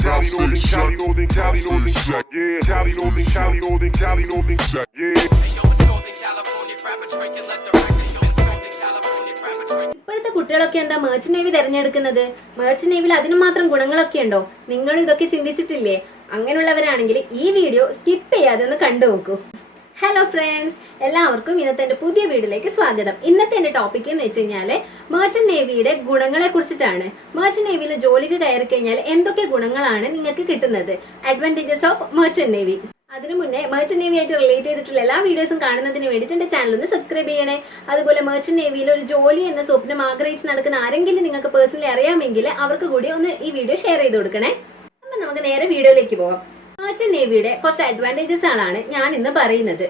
Cali Northern, Cali Northern, Cali Northern, yeah. Cali Northern, Cali Northern, Cali Northern, yeah. ഇപ്പോഴത്തെ കുട്ടികളൊക്കെ എന്താ merchant navy തിരഞ്ഞെടുക്കുന്നത്? Merchant നേവിയിൽ അതിന് മാത്രം ഗുണങ്ങളൊക്കെ ഉണ്ടോ? നിങ്ങൾ ഇതൊക്കെ ചിന്തിച്ചിട്ടില്ലേ? അങ്ങനെയുള്ളവരാണെങ്കിൽ ഈ വീഡിയോ സ്കിപ്പ് ചെയ്യാതെ ഒന്ന് കണ്ടു നോക്കൂ. ഹലോ ഫ്രണ്ട്സ്, എല്ലാവർക്കും ഇന്നത്തെ എൻ്റെ പുതിയ വീഡിയോയിലേക്ക് സ്വാഗതം. ഇന്നത്തെ എൻ്റെ ടോപ്പിക് എന്ന് വെച്ച് കഴിഞ്ഞാൽ മെർച്ചന്റ് നേവിയുടെ ഗുണങ്ങളെ കുറിച്ചിട്ടാണ്. മെർച്ചന്റ് നേവിയിൽ ജോലിക്ക് കയറി കഴിഞ്ഞാൽ എന്തൊക്കെ ഗുണങ്ങളാണ് നിങ്ങൾക്ക് കിട്ടുന്നത്? Advantages of merchant navy. അതിനു മുന്നേ മെർച്ചന്റ് നേവി ആയിട്ട് റിലേറ്റ് ചെയ്തിട്ടുള്ള എല്ലാ വീഡിയോസും കാണുന്നതിന് വേണ്ടിയിട്ട് എൻ്റെ ചാനൽ ഒന്ന് സബ്സ്ക്രൈബ് ചെയ്യണേ. അതുപോലെ മെർച്ചന്റ് നേവിയിൽ ഒരു ജോലി എന്ന സ്വപ്നം ആഗ്രഹിച്ച് നടക്കുന്ന ആരെങ്കിലും നിങ്ങൾക്ക് പേഴ്സണലി അറിയാമെങ്കിൽ അവർക്ക് കൂടി ഒന്ന് ഈ വീഡിയോ ഷെയർ ചെയ്ത് കൊടുക്കണേ. അപ്പം നമുക്ക് നേരെ വീഡിയോയിലേക്ക് പോകാം. മെർച്ചന്റ് നേവിയുടെ കുറച്ച് അഡ്വാൻറ്റേജസ് ആണ് ഞാൻ ഇന്ന് പറയുന്നത്.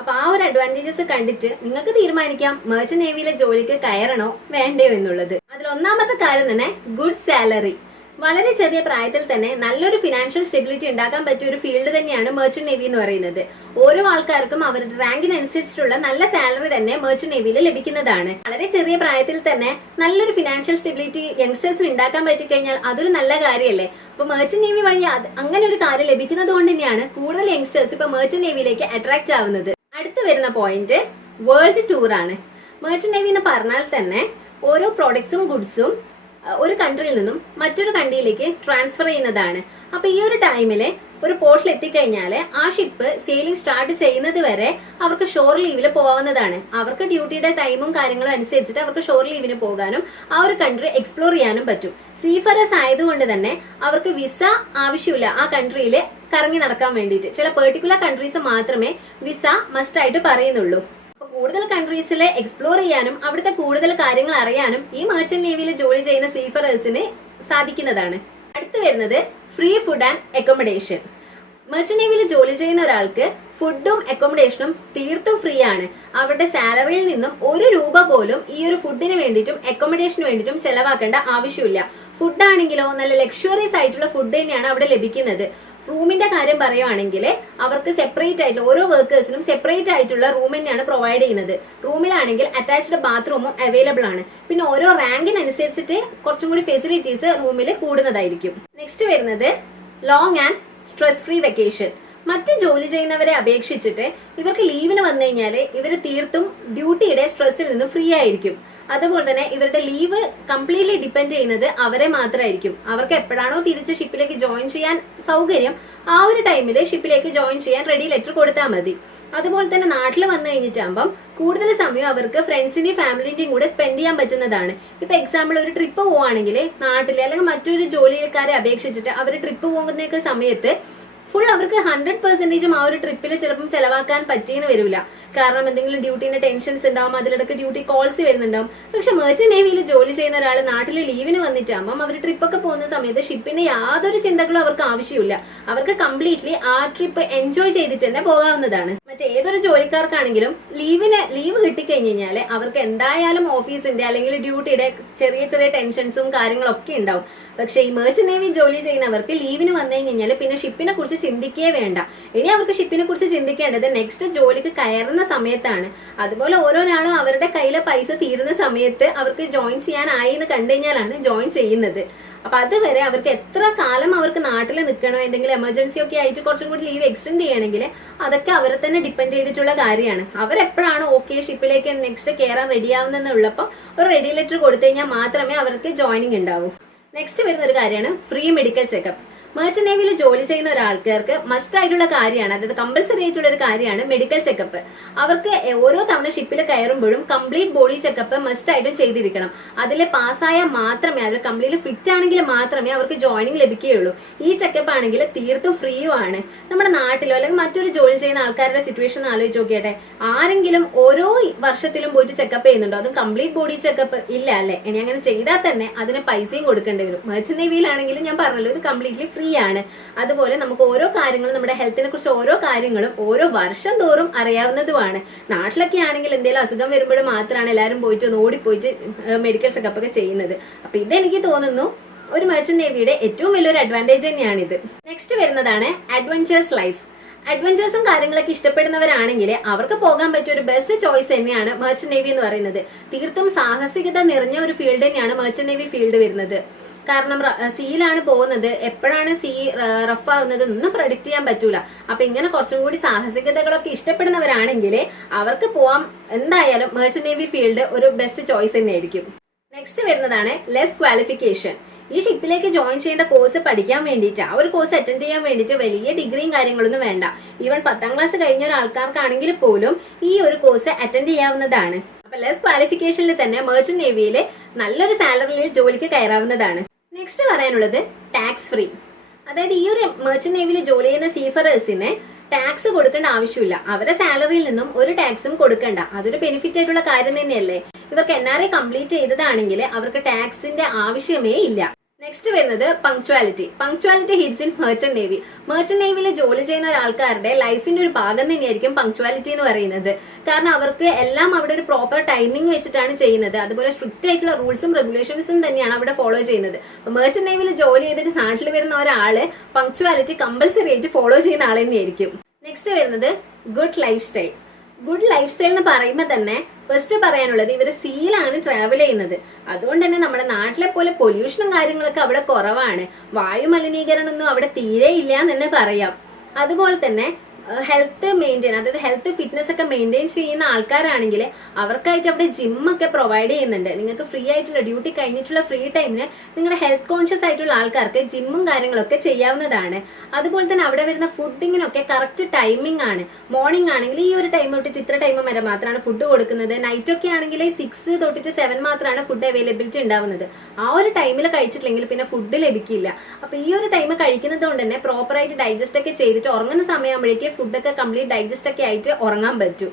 അപ്പോൾ ആ ഒരു അഡ്വാൻറ്റേജസ് കണ്ടിട്ട് നിങ്ങൾക്ക് തീരുമാനിക്കാം മെർച്ചന്റ് നേവിയിലെ ജോലിക്ക് കയറണോ വേണ്ടയോ എന്നുള്ളത്. അതിൽ ഒന്നാമത്തെ കാര്യം തന്നെ ഗുഡ് സാലറി. വളരെ ചെറിയ പ്രായത്തിൽ തന്നെ നല്ലൊരു ഫിനാൻഷ്യൽ സ്റ്റെബിലിറ്റി ഉണ്ടാക്കാൻ പറ്റിയ ഒരു ഫീൽഡ് തന്നെയാണ് മെർച്ചന്റ് നേവി എന്ന് പറയുന്നത്. ഓരോ ആൾക്കാർക്കും അവരുടെ റാങ്കിനനുസരിച്ചിട്ടുള്ള നല്ല സാലറി തന്നെ മെർച്ചന്റ് നേവിയിൽ ലഭിക്കുന്നതാണ്. വളരെ ചെറിയ പ്രായത്തിൽ തന്നെ നല്ലൊരു ഫിനാൻഷ്യൽ സ്റ്റെബിലിറ്റി യങ്സ്റ്റേഴ്സിന് ഉണ്ടാക്കാൻ പറ്റിക്കഴിഞ്ഞാൽ അതൊരു നല്ല കാര്യമല്ലേ? അപ്പൊ മെർച്ചന്റ് നേവി വഴി അങ്ങനെ ഒരു കാര്യം ലഭിക്കുന്നത് കൊണ്ട് തന്നെയാണ് കൂടുതൽ യങ്സ്റ്റേഴ്സ് ഇപ്പൊ മെർച്ചന്റ് നേവിയിലേക്ക് അട്രാക്ട് ആവുന്നത്. അടുത്ത് വരുന്ന പോയിന്റ് വേൾഡ് ടൂർ ആണ്. മെർച്ചന്റ് നേവി എന്ന് പറഞ്ഞാൽ തന്നെ ഓരോ പ്രോഡക്ട്സും ഗുഡ്സും ഒരു കൺട്രിയിൽ നിന്നും മറ്റൊരു കൺട്രിയിലേക്ക് ട്രാൻസ്ഫർ ചെയ്യുന്നതാണ്. അപ്പൊ ഈ ഒരു ടൈമില് ഒരു പോർട്ടിൽ എത്തിക്കഴിഞ്ഞാൽ ആ ഷിപ്പ് സെയിലിംഗ് സ്റ്റാർട്ട് ചെയ്യുന്നത് വരെ അവർക്ക് ഷോർ ലീവിൽ പോകാവുന്നതാണ്. അവർക്ക് ഡ്യൂട്ടിയുടെ ടൈമും കാര്യങ്ങളും അനുസരിച്ചിട്ട് അവർക്ക് ഷോർ ലീവിന് പോകാനും ആ ഒരു കൺട്രി എക്സ്പ്ലോർ ചെയ്യാനും പറ്റും. സീഫറസ് ആയതുകൊണ്ട് തന്നെ അവർക്ക് വിസ ആവശ്യമില്ല ആ കൺട്രിയിൽ കറങ്ങി നടക്കാൻ വേണ്ടിയിട്ട്. ചില പെർട്ടിക്കുലർ കൺട്രീസ് മാത്രമേ വിസ മസ്റ്റ് ആയിട്ട് പറയുന്നുള്ളൂ. കൂടുതൽ കൺട്രീസിൽ എക്സ്പ്ലോർ ചെയ്യാനും അവിടുത്തെ കൂടുതൽ കാര്യങ്ങൾ അറിയാനും ഈ മെർച്ചന്റ് നേവിയിൽ ജോലി ചെയ്യുന്ന സീഫറേഴ്സിന് സാധിക്കുന്നതാണ്. അടുത്ത് വരുന്നത് free food and accommodation. Merchant നേവിയിൽ ജോലി ചെയ്യുന്ന ഒരാൾക്ക് ഫുഡും അക്കോമഡേഷനും തീർത്തും ഫ്രീ ആണ്. അവരുടെ സാലറിയിൽ നിന്നും ₹1 പോലും ഈ ഒരു ഫുഡിന് വേണ്ടിയിട്ടും അക്കോമഡേഷന് വേണ്ടിയിട്ടും ചെലവാക്കേണ്ട ആവശ്യമില്ല. ഫുഡ് ആണെങ്കിലോ നല്ല ലക്ഷറീസ് ആയിട്ടുള്ള ഫുഡ് തന്നെയാണ് അവിടെ ലഭിക്കുന്നത്. റൂമിന്റെ കാര്യം പറയുവാണെങ്കിൽ അവർക്ക് സെപ്പറേറ്റ് ആയിട്ട് ഓരോ വർക്കേഴ്സിനും സെപ്പറേറ്റ് ആയിട്ടുള്ള റൂം തന്നെയാണ് പ്രൊവൈഡ് ചെയ്യുന്നത്. റൂമിലാണെങ്കിൽ അറ്റാച്ച്ഡ് ബാത്റൂമും അവൈലബിൾ ആണ്. പിന്നെ ഓരോ റാങ്കിനനുസരിച്ചിട്ട് കുറച്ചും കൂടി ഫെസിലിറ്റീസ് റൂമിൽ കൂടുന്നതായിരിക്കും. നെക്സ്റ്റ് വരുന്നത് long and stress free vacation. മറ്റു ജോലി ചെയ്യുന്നവരെ അപേക്ഷിച്ചിട്ട് ഇവർക്ക് ലീവിന് വന്നു കഴിഞ്ഞാൽ ഇവർ തീർത്തും ഡ്യൂട്ടിയുടെ സ്ട്രെസ്സിൽ നിന്ന് ഫ്രീ ആയിരിക്കും. അതുപോലെ തന്നെ ഇവരുടെ ലീവ് കംപ്ലീറ്റ്ലി ഡിപ്പെൻഡ് ചെയ്യുന്നത് അവരെ മാത്രമായിരിക്കും. അവർക്ക് എപ്പോഴാണോ തിരിച്ച് ഷിപ്പിലേക്ക് ജോയിൻ ചെയ്യാൻ സൗകര്യം ആ ഒരു ടൈമിൽ ഷിപ്പിലേക്ക് ജോയിൻ ചെയ്യാൻ റെഡി ലെറ്റർ കൊടുത്താൽ മതി. അതുപോലെ തന്നെ നാട്ടിൽ വന്നു കഴിഞ്ഞിട്ടാകുമ്പം കൂടുതൽ സമയം അവർക്ക് ഫ്രണ്ട്സിന്റെയും ഫാമിലിന്റെയും കൂടെ സ്പെൻഡ് ചെയ്യാൻ പറ്റുന്നതാണ്. ഇപ്പൊ എക്സാമ്പിൾ ഒരു ട്രിപ്പ് പോവുകയാണെങ്കിൽ നാട്ടിലെ അല്ലെങ്കിൽ മറ്റൊരു ജോലിക്കാരെ അപേക്ഷിച്ചിട്ട് അവർ ട്രിപ്പ് പോകുന്ന സമയത്ത് ഫുൾ അവർക്ക് 100% ആ ഒരു ട്രിപ്പിൽ ചിലപ്പം ചെലവാക്കാൻ പറ്റിയെന്ന് വരില്ല. കാരണം എന്തെങ്കിലും ഡ്യൂട്ടിന്റെ ടെൻഷൻസ് ഉണ്ടാവും, അതിലിടക്ക് ഡ്യൂട്ടി കോൾസ് വരുന്നുണ്ടാവും. പക്ഷെ മെർച്ചന്റ് നേവിയിൽ ജോലി ചെയ്യുന്ന ഒരാൾ നാട്ടിൽ ലീവിന് വന്നിട്ടാകുമ്പം അവർ ട്രിപ്പൊക്കെ പോകുന്ന സമയത്ത് ഷിപ്പിന്റെ യാതൊരു ചിന്തകളും അവർക്ക് ആവശ്യമില്ല. അവർക്ക് കംപ്ലീറ്റ്ലി ആ ട്രിപ്പ് എൻജോയ് ചെയ്തിട്ട് തന്നെ പോകാവുന്നതാണ്. മറ്റേതൊരു ജോലിക്കാർക്കാണെങ്കിലും ലീവ് കിട്ടിക്കഴിഞ്ഞാൽ അവർക്ക് എന്തായാലും ഓഫീസിന്റെ അല്ലെങ്കിൽ ഡ്യൂട്ടിയുടെ ചെറിയ ചെറിയ ടെൻഷൻസും കാര്യങ്ങളൊക്കെ ഉണ്ടാവും. പക്ഷെ ഈ മെർച്ചന്റ് നേവി ജോലി ചെയ്യുന്നവർക്ക് ലീവിന് വന്നു കഴിഞ്ഞാൽ പിന്നെ ഷിപ്പിനെ കുറിച്ച് ചിന്തിക്കേ വേണ്ട. ഇനി അവർക്ക് ഷിപ്പിനെ കുറിച്ച് ചിന്തിക്കേണ്ടത് നെക്സ്റ്റ് ജോലിക്ക് കയറുന്ന സമയത്താണ്. അതുപോലെ ഓരോരാളും അവരുടെ കയ്യിലെ പൈസ തീരുന്ന സമയത്ത് അവർക്ക് ജോയിൻ ചെയ്യാനായി എന്ന് കണ്ടു കഴിഞ്ഞാലാണ് ജോയിൻ ചെയ്യുന്നത്. അപ്പൊ അതുവരെ അവർക്ക് എത്ര കാലം അവർക്ക് നാട്ടിൽ നിൽക്കണോ, എന്തെങ്കിലും എമർജൻസി ഒക്കെ ആയിട്ട് കുറച്ചും കൂടി ലീവ് എക്സ്റ്റെൻഡ് ചെയ്യണമെങ്കിൽ അതൊക്കെ അവരെ തന്നെ ഡിപ്പെൻഡ് ചെയ്തിട്ടുള്ള കാര്യമാണ്. അവരെപ്പോഴാണ് ഓക്കെ ഷിപ്പിലേക്ക് നെക്സ്റ്റ് കയറാൻ റെഡി ആവുന്നതെന്നുള്ളപ്പോൾ ഒരു റെഡി ലെറ്റർ കൊടുത്തു കഴിഞ്ഞാൽ മാത്രമേ അവർക്ക് ജോയിനിങ് ഉണ്ടാവൂ. നെക്സ്റ്റ് വരുന്ന ഒരു കാര്യമാണ് ഫ്രീ മെഡിക്കൽ ചെക്കപ്പ്. മെർച്ചന്റ് നേവിയിൽ ജോലി ചെയ്യുന്ന ഒരാൾക്കാർക്ക് മസ്റ്റ് ആയിട്ടുള്ള കാര്യമാണ്, അതായത് കമ്പൽസറി ആയിട്ടുള്ള ഒരു കാര്യമാണ് മെഡിക്കൽ ചെക്കപ്പ്. അവർക്ക് ഓരോ തവണ ഷിപ്പിൽ കയറുമ്പോഴും കംപ്ലീറ്റ് ബോഡി ചെക്കപ്പ് മസ്റ്റ് ആയിട്ടും ചെയ്തിരിക്കണം. അതിൽ പാസ്സായാൽ മാത്രമേ, അവർ കംപ്ലീറ്റ് ഫിറ്റ് ആണെങ്കിൽ മാത്രമേ അവർക്ക് ജോയിനിങ് ലഭിക്കുകയുള്ളൂ. ഈ ചെക്കപ്പ് ആണെങ്കിൽ തീർത്തും ഫ്രീയും ആണ്. നമ്മുടെ നാട്ടിലോ അല്ലെങ്കിൽ മറ്റൊരു ജോലി ചെയ്യുന്ന ആൾക്കാരുടെ സിറ്റുവേഷൻ ആലോചിച്ച് നോക്കിയട്ടെ. ആരെങ്കിലും ഓരോ വർഷത്തിലും പോയിട്ട് ചെക്കപ്പ് ചെയ്യുന്നുണ്ടോ? അതും കംപ്ലീറ്റ് ബോഡി ചെക്കപ്പ് ഇല്ല അല്ലേ? ഇനി അങ്ങനെ ചെയ്താൽ തന്നെ അതിന് പൈസയും കൊടുക്കേണ്ടി വരും. മെർച്ചന്റ് നേവിയിലാണെങ്കിലും ഞാൻ പറഞ്ഞല്ലോ ഇത് കംപ്ലീറ്റ്ലി ഫ്രീ ആണ്. അതുപോലെ നമുക്ക് ഓരോ കാര്യങ്ങളും നമ്മുടെ ഹെൽത്തിനെ കുറിച്ച് ഓരോ കാര്യങ്ങളും ഓരോ വർഷം തോറും അറിയാവുന്നതുമാണ്. നാട്ടിലൊക്കെ ആണെങ്കിൽ എന്തെങ്കിലും അസുഖം വരുമ്പോൾ മാത്രമാണ് എല്ലാവരും പോയിട്ട് ഓടിപ്പോയിട്ട് മെഡിക്കൽ ചെക്കപ്പ് ഒക്കെ ചെയ്യുന്നത്. അപ്പൊ ഇതെനിക്ക് തോന്നുന്നു ഒരു മെർച്ചന്റ് നേവിയുടെ ഏറ്റവും വലിയൊരു അഡ്വാൻറ്റേജ് തന്നെയാണിത്. നെക്സ്റ്റ് വരുന്നതാണ് അഡ്വഞ്ചേഴ്സ് ലൈഫ്. അഡ്വഞ്ചേഴ്സും കാര്യങ്ങളൊക്കെ ഇഷ്ടപ്പെടുന്നവരാണെങ്കിൽ അവർക്ക് പോകാൻ പറ്റിയ ഒരു ബെസ്റ്റ് ചോയ്സ് തന്നെയാണ് മെർച്ചന്റ് നേവി എന്ന് പറയുന്നത്. തീർത്തും സാഹസികത നിറഞ്ഞ ഒരു ഫീൽഡ് തന്നെയാണ് മെർച്ചന്റ് നേവി ഫീൽഡ് വരുന്നത്. കാരണം സീയിലാണ് പോകുന്നത്, എപ്പോഴാണ് സീ റഫ് ആവുന്നത് ഒന്നും പ്രഡിക്റ്റ് ചെയ്യാൻ പറ്റൂല. അപ്പൊ ഇങ്ങനെ കുറച്ചും കൂടി സാഹസികതകളൊക്കെ ഇഷ്ടപ്പെടുന്നവരാണെങ്കിൽ അവർക്ക് പോവാം. എന്തായാലും മെർച്ചന്റ് നേവി ഫീൽഡ് ഒരു ബെസ്റ്റ് ചോയ്സ് തന്നെയായിരിക്കും. നെക്സ്റ്റ് വരുന്നതാണ് ലെസ് ക്വാളിഫിക്കേഷൻ. ഈ ഷിപ്പിലേക്ക് ജോയിൻ ചെയ്യേണ്ട കോഴ്സ് പഠിക്കാൻ വേണ്ടിയിട്ട്, ആ ഒരു കോഴ്സ് അറ്റൻഡ് ചെയ്യാൻ വേണ്ടിയിട്ട് വലിയ ഡിഗ്രിയും കാര്യങ്ങളൊന്നും വേണ്ട. ഈവൻ 10ാം ക്ലാസ് കഴിഞ്ഞ ഒരാൾക്കാർക്കാണെങ്കിൽ പോലും ഈ ഒരു കോഴ്സ് അറ്റൻഡ് ചെയ്യാവുന്നതാണ്. അപ്പൊ ലെസ് ക്വാളിഫിക്കേഷനിൽ തന്നെ മെർച്ചന്റ് നേവിയിൽ നല്ലൊരു സാലറിയിൽ ജോലിക്ക് കയറാവുന്നതാണ്. നെക്സ്റ്റ് പറയാനുള്ളത് ടാക്സ് ഫ്രീ. അതായത് ഈ ഒരു മെർച്ചന്റ് നേവിയിൽ ജോലി ചെയ്യുന്ന സീഫറേഴ്സിന് ടാക്സ് കൊടുക്കേണ്ട ആവശ്യമില്ല. അവരുടെ സാലറിയിൽ നിന്നും ഒരു ടാക്സും കൊടുക്കണ്ട. അതൊരു ബെനിഫിറ്റ് ആയിട്ടുള്ള കാര്യം തന്നെയല്ലേ. ഇവർക്ക് NRI കംപ്ലീറ്റ് ചെയ്തതാണെങ്കിൽ അവർക്ക് ടാക്സിന്റെ ആവശ്യമേ ഇല്ല. നെക്സ്റ്റ് വരുന്നത് punctuality. Punctuality hits in merchant navy. Merchant നേവിയിൽ ജോലി ചെയ്യുന്ന ഒരാൾക്കാരുടെ ലൈഫിന്റെ ഒരു ഭാഗം തന്നെയായിരിക്കും പങ്ക്ച്വാലിറ്റി എന്ന് പറയുന്നത്. കാരണം അവർക്ക് എല്ലാം അവിടെ ഒരു പ്രോപ്പർ ടൈമിംഗ് വെച്ചിട്ടാണ് ചെയ്യുന്നത്. അതുപോലെ സ്ട്രിക്റ്റ് ആയിട്ടുള്ള റൂൾസും റെഗുലേഷൻസും തന്നെയാണ് അവിടെ ഫോളോ ചെയ്യുന്നത്. മെർച്ചന്റ് നേവിയിൽ ജോലി ചെയ്തിട്ട് നാട്ടിൽ വരുന്ന ഒരാള് പങ്ക്ച്വാലിറ്റി കമ്പൽസറി ആയിട്ട് ഫോളോ ചെയ്യുന്ന ആൾ തന്നെയായിരിക്കും. നെക്സ്റ്റ് വരുന്നത് good life style. Good life style എന്ന് പറയുമ്പോൾ തന്നെ ഫസ്റ്റ് പറയാനുള്ളത് ഇവർ സീയിലാണ് ട്രാവൽ ചെയ്യുന്നത്. അതുകൊണ്ട് തന്നെ നമ്മുടെ നാട്ടിലെ പോലെ പൊല്യൂഷനും കാര്യങ്ങളൊക്കെ അവിടെ കുറവാണ്. വായു മലിനീകരണമൊന്നും അവിടെ തീരെ ഇല്ല എന്ന് തന്നെ പറയാം. അതുപോലെ തന്നെ ഹെൽത്ത് മെയിൻറ്റെയിൻ, അതായത് ഹെൽത്ത് ഫിറ്റ്നസ് ഒക്കെ മെയിൻറ്റെയിൻ ചെയ്യുന്ന ആൾക്കാരാണെങ്കിൽ അവർക്കായിട്ട് അവിടെ ജിമ്മൊക്കെ പ്രൊവൈഡ് ചെയ്യുന്നുണ്ട്. നിങ്ങൾക്ക് ഫ്രീ ആയിട്ടുള്ള ഡ്യൂട്ടി കഴിഞ്ഞിട്ടുള്ള ഫ്രീ ടൈമിന് നിങ്ങളുടെ ഹെൽത്ത് കോൺഷ്യസ് ആയിട്ടുള്ള ആൾക്കാർക്ക് ജിമ്മും കാര്യങ്ങളൊക്കെ ചെയ്യാവുന്നതാണ്. അതുപോലെ തന്നെ അവിടെ വരുന്ന ഫുഡിങ്ങിനൊക്കെ കറക്റ്റ് ടൈമിംഗ് ആണ്. മോർണിംഗ് ആണെങ്കിൽ ഈ ഒരു ടൈം തൊട്ടിട്ട് ഇത്ര ടൈം വരെ മാത്രമാണ് ഫുഡ് കൊടുക്കുന്നത്. നൈറ്റ് ഒക്കെ ആണെങ്കിൽ 6 തൊട്ടിട്ട് 7 മാത്രമാണ് ഫുഡ് അവൈലബിലിറ്റി ഉണ്ടാവുന്നത്. ആ ഒരു ടൈമിൽ കഴിച്ചിട്ടില്ലെങ്കിൽ പിന്നെ ഫുഡ് ലഭിക്കില്ല. അപ്പൊ ഈ ഒരു ടൈം കഴിക്കുന്നത് കൊണ്ട് തന്നെ പ്രോപ്പറായിട്ട് ഡൈജസ്റ്റ് ഒക്കെ ചെയ്തിട്ട് ഉറങ്ങുന്ന സമയമാകുമ്പോഴേക്ക് ഫുഡൊക്കെ കംപ്ലീറ്റ് ഡൈജസ്റ്റ് ഒക്കെ ആയിട്ട് ഉറങ്ങാൻ പറ്റും.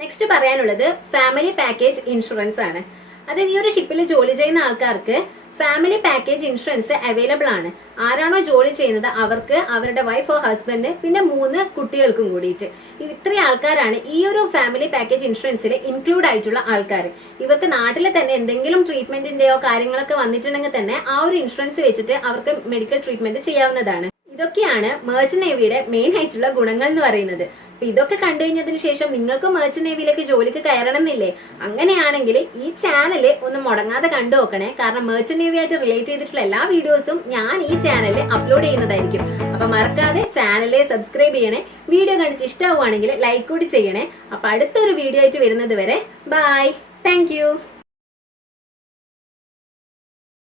നെക്സ്റ്റ് പറയാനുള്ളത് ഫാമിലി പാക്കേജ് ഇൻഷുറൻസ് ആണ്. അതായത് ഈ ഒരു ഷിപ്പിൽ ജോലി ചെയ്യുന്ന ആൾക്കാർക്ക് ഫാമിലി പാക്കേജ് ഇൻഷുറൻസ് അവൈലബിൾ ആണ്. ആരാണോ ജോലി ചെയ്യുന്നത് അവർക്ക്, അവരുടെ വൈഫ് ഓർ ഹസ്ബൻഡ്, പിന്നെ 3 കുട്ടികൾക്കും കൂടിയിട്ട്. ഇത്രയും ആൾക്കാരാണ് ഈ ഒരു ഫാമിലി പാക്കേജ് ഇൻഷുറൻസിൽ ഇൻക്ലൂഡ് ആയിട്ടുള്ള ആൾക്കാർ. ഇവർക്ക് നാട്ടിൽ തന്നെ എന്തെങ്കിലും ട്രീറ്റ്മെന്റിന്റെയോ കാര്യങ്ങളൊക്കെ വന്നിട്ടുണ്ടെങ്കിൽ തന്നെ ആ ഒരു ഇൻഷുറൻസ് വെച്ചിട്ട് അവർക്ക് മെഡിക്കൽ ട്രീറ്റ്മെന്റ് ചെയ്യാവുന്നതാണ്. ഇതൊക്കെയാണ് മെർച്ചന്റ് നേവിയുടെ മെയിൻ ആയിട്ടുള്ള ഗുണങ്ങൾ എന്ന് പറയുന്നത്. അപ്പൊ ഇതൊക്കെ കണ്ടു കഴിഞ്ഞതിന് ശേഷം നിങ്ങൾക്ക് മെർച്ചന്റ് നേവിയിലേക്ക് ജോലിക്ക് കയറണം എന്നില്ലേ? അങ്ങനെയാണെങ്കിൽ ഈ ചാനൽ ഒന്ന് മുടങ്ങാതെ കണ്ടു നോക്കണേ. കാരണം മെർച്ചന്റ് നേവി ആയിട്ട് റിലേറ്റ് ചെയ്തിട്ടുള്ള എല്ലാ വീഡിയോസും ഞാൻ ഈ ചാനലിൽ അപ്ലോഡ് ചെയ്യുന്നതായിരിക്കും. അപ്പൊ മറക്കാതെ ചാനലിൽ സബ്സ്ക്രൈബ് ചെയ്യണേ. വീഡിയോ കണ്ടിട്ട് ഇഷ്ടമാവുകയാണെങ്കിൽ ലൈക്ക് കൂടി ചെയ്യണേ. അപ്പൊ അടുത്തൊരു വീഡിയോ ആയിട്ട് വരുന്നത് വരെ ബൈ. Thank you.